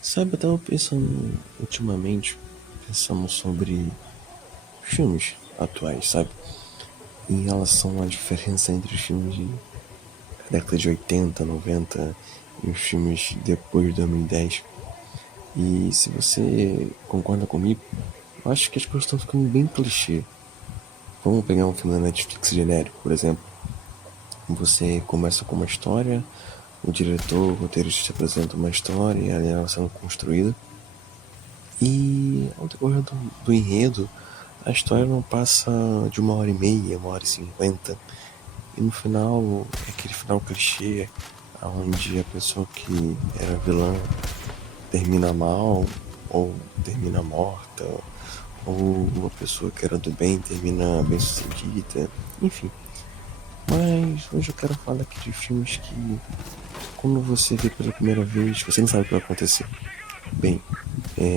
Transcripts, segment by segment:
Sabe, eu tava pensando ultimamente, pensando sobre filmes atuais, sabe? Em relação à diferença entre os filmes da década de 80, 90 e os filmes depois de 2010. E se você concorda comigo, eu acho que as coisas estão ficando bem clichê. Vamos pegar um filme da Netflix genérico, por exemplo. Você começa com uma história, o diretor, o roteirista te apresenta uma história e ela sendo construída. E ao decorrer do enredo, a história não passa de 1h30, 1h50. E no final, é aquele final clichê, onde a pessoa que era vilã termina mal, ou termina morta, ou uma pessoa que era do bem termina bem sucedida, enfim. Mas hoje eu quero falar aqui de filmes que, quando você vê pela primeira vez, você não sabe o que vai acontecer. Bem,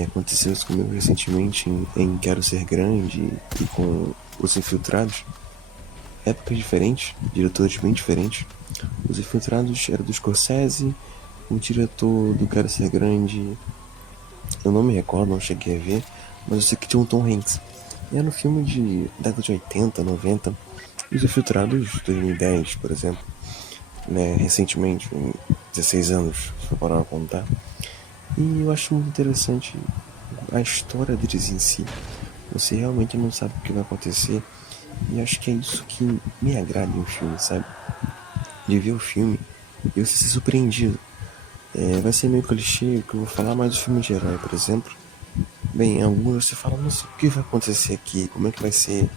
aconteceu isso comigo recentemente em Quero Ser Grande e com Os Infiltrados. Épocas diferentes, diretores bem diferentes. Os Infiltrados era do Scorsese, o diretor do Quero Ser Grande, eu não me recordo, não cheguei a ver, mas eu sei que tinha um Tom Hanks. E era um filme de década de 80, 90. Os Infiltrados, 2010, por exemplo, né, recentemente, em 16 anos, se for parar a contar. E eu acho muito interessante a história deles em si. Você realmente não sabe o que vai acontecer. E acho que é isso que me agrada em um filme, sabe? De ver o filme e você ser surpreendido. Vai ser meio clichê o que eu vou falar, mas o filme de herói, por exemplo. Bem, em alguns você fala, nossa, o que vai acontecer aqui? Como é que vai ser?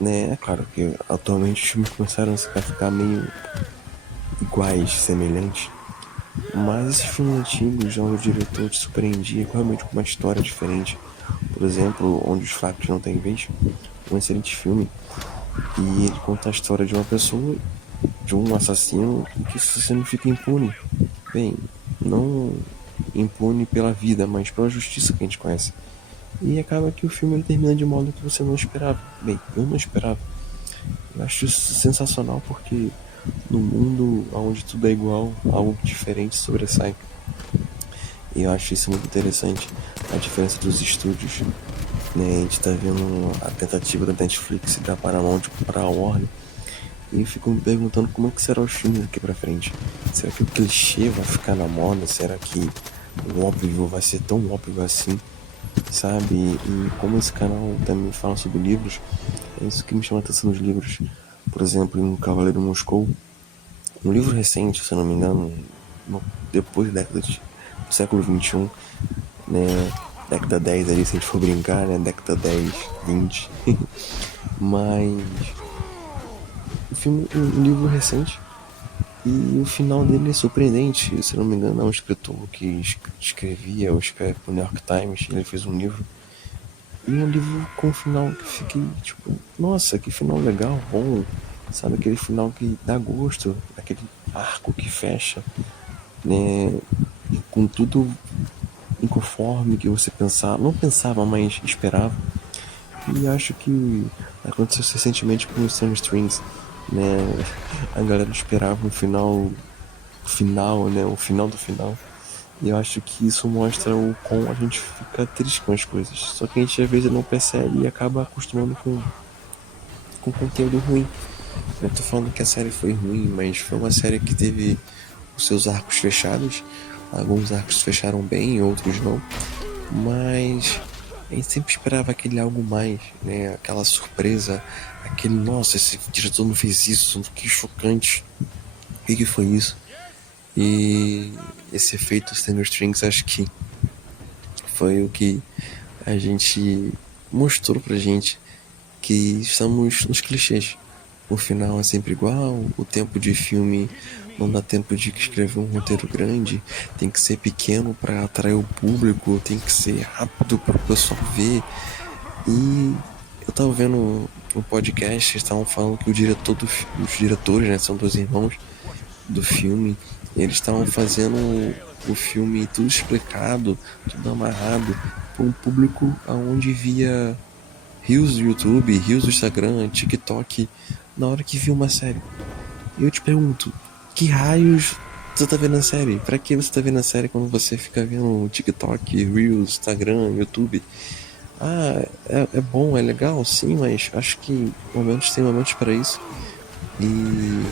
Né? É claro que atualmente os filmes começaram a ficar meio iguais, semelhantes. Mas esses filmes antigos, onde o diretor te surpreendia realmente com uma história diferente, por exemplo, Onde os Fracos Não Têm Vez, um excelente filme, e ele conta a história de uma pessoa, de um assassino, que você não fica impune. Bem, não impune pela vida, mas pela justiça que a gente conhece. E acaba que o filme ele termina de modo que você não esperava. Bem, eu não esperava. Eu acho isso sensacional porque no mundo onde tudo é igual, algo diferente sobressai. E eu acho isso muito interessante, a diferença dos estúdios. Né? A gente tá vendo a tentativa da Netflix e da Paramount para a Warner. E eu fico me perguntando como é que será os filmes daqui pra frente. Será que o clichê vai ficar na moda? Será que o óbvio vai ser tão óbvio assim? Sabe? E como esse canal também fala sobre livros, é isso que me chama a atenção nos livros. Por exemplo, em Cavaleiro Moscou, um livro recente, se eu não me engano, depois da década do século XXI, né? Década 10 ali, se a gente for brincar, né? Década 10, 20. Mas um livro recente e o final dele é surpreendente. Se não me engano, é um escritor que escrevia ou escreve pro New York Times. Ele fez um livro. E um livro com um final que fiquei tipo, nossa, que final legal, bom. Sabe, aquele final que dá gosto, aquele arco que fecha, né? Com tudo inconforme que você pensava, não pensava, mas esperava. E acho que aconteceu recentemente com o Stranger Things, né? A galera esperava um final, né? O final do final. E eu acho que isso mostra o quão a gente fica triste com as coisas. Só que a gente às vezes não percebe e acaba acostumando com conteúdo ruim. Eu tô falando que a série foi ruim, mas foi uma série que teve os seus arcos fechados. Alguns arcos fecharam bem, outros não. Mas a gente sempre esperava aquele algo mais, né? Aquela surpresa, aquele, nossa, esse diretor não fez isso, que chocante. O que foi isso? E esse efeito Stranger Things acho que foi o que a gente mostrou pra gente que estamos nos clichês. O final é sempre igual, o tempo de filme não dá tempo de escrever um roteiro grande, tem que ser pequeno para atrair o público, tem que ser rápido para o pessoal ver. E eu tava vendo um podcast, eles estavam falando que os diretores, né, são dois irmãos do filme, e eles estavam fazendo o filme tudo explicado, tudo amarrado, para um público aonde via reels do YouTube, reels do Instagram, TikTok, na hora que viu uma série. E eu te pergunto, que raios você tá vendo a série? Pra que você tá vendo a série quando você fica vendo TikTok, Reels, Instagram, YouTube? Ah, é bom, é legal, sim, mas acho que tem momentos para isso. E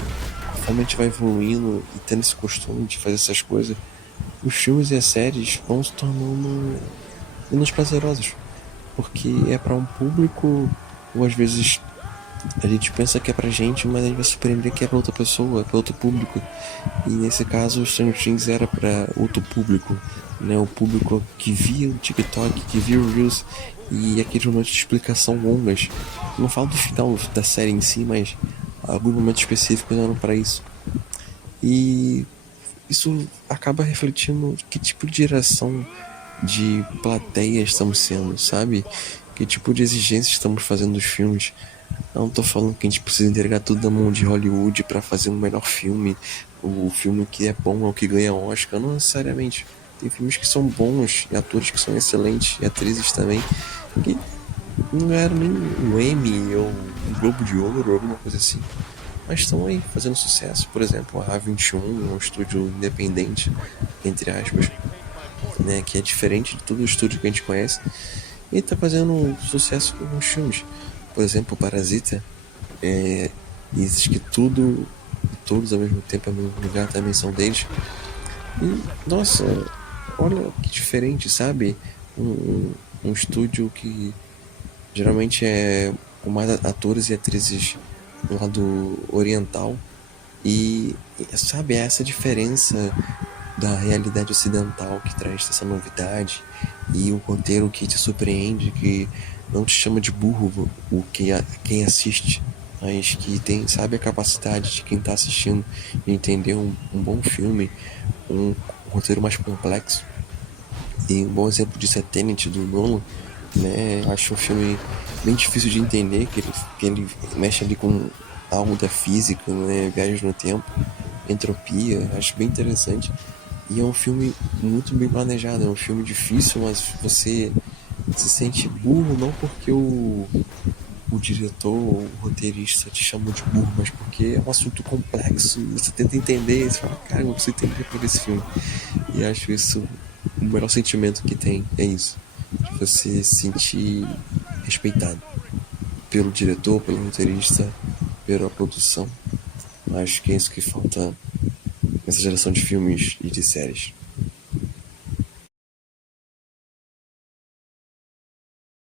conforme a gente vai evoluindo e tendo esse costume de fazer essas coisas, os filmes e as séries vão se tornando menos prazerosos. Porque é para um público, ou às vezes a gente pensa que é pra gente, mas a gente vai surpreender que é pra outra pessoa, é pra outro público. E nesse caso, o Stranger Things era pra outro público, né? O público que via o TikTok, que via o Reels e aqueles momentos de explicação longas. Não falo do final da série em si, mas alguns momentos específicos eram pra isso. E isso acaba refletindo que tipo de geração de plateia estamos sendo, sabe? Que tipo de exigência estamos fazendo dos filmes. Eu não tô falando que a gente precisa entregar tudo na mão de Hollywood pra fazer um melhor filme. O filme que é bom é o que ganha Oscar. Não necessariamente. Tem filmes que são bons, e atores que são excelentes, e atrizes também, que não ganharam nem um Emmy ou um Globo de Ouro, alguma coisa assim. Mas estão aí fazendo sucesso. Por exemplo, a A21, um estúdio independente, entre aspas, né, que é diferente de todo o estúdio que a gente conhece, e tá fazendo sucesso com os filmes. Por exemplo, Parasita, e diz que tudo e todos ao mesmo tempo, ao mesmo lugar, também são deles. E, nossa, olha que diferente, sabe? Um estúdio que geralmente é com mais atores e atrizes do lado oriental. Sabe, é essa diferença da realidade ocidental que traz essa novidade e um roteiro que te surpreende, que não te chama de burro quem assiste, mas que tem, sabe, a capacidade de quem está assistindo de entender um bom filme, um roteiro mais complexo. E um bom exemplo disso é Tenet do Nolan, né? Eu acho um filme bem difícil de entender, que ele mexe ali com algo da física, né? Viagens no tempo, entropia, acho bem interessante. E é um filme muito bem planejado, é um filme difícil, mas você se sente burro não porque o diretor ou o roteirista te chamou de burro, mas porque é um assunto complexo, você tenta entender, e você fala, cara, eu não preciso entender por esse filme. E acho isso o melhor sentimento que tem, é isso. De você se sentir respeitado pelo diretor, pelo roteirista, pela produção. Acho que é isso que falta nessa geração de filmes e de séries.